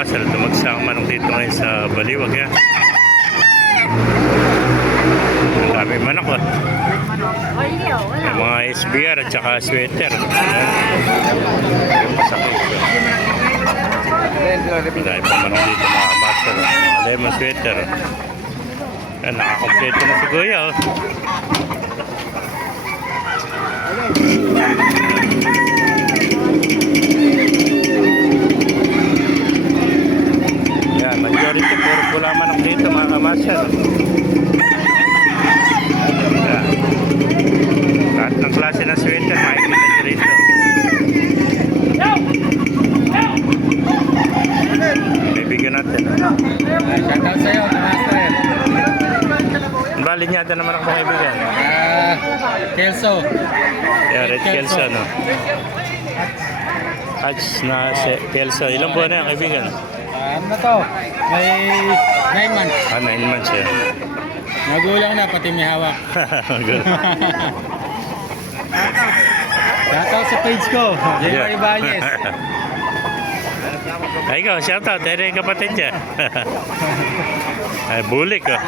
masal, tumagsa ang manok dito ngayon sa Baliwag yan. Ang dami manok oh. May mga SBR at saka sweater. Yung pasakit. Dahil pa manok dito mga masal. Lemon sweater. Yan, nakakompleto na si Kuya oh. Yan, majority puro pula manok dito mga kamasal. Yan. Lahat ng klase ng sweater makikita nyo rito. Bibigyan natin. Shoutout sa'yo, Master. Ang bali niya naman ako kaibigan. Kelso. Yeah, Red Kelso, no? Hatch na Kelso. Ilang buwan na yan, kaibigan? Ano na to? May 9 months. 9 months yan. Magulang na, pati may hawak. Shoutout sa page ko, Jerry Ibanez. Ay, ikaw, shoutout. Tayo yung kapatid niya. Ay, bulik, oh.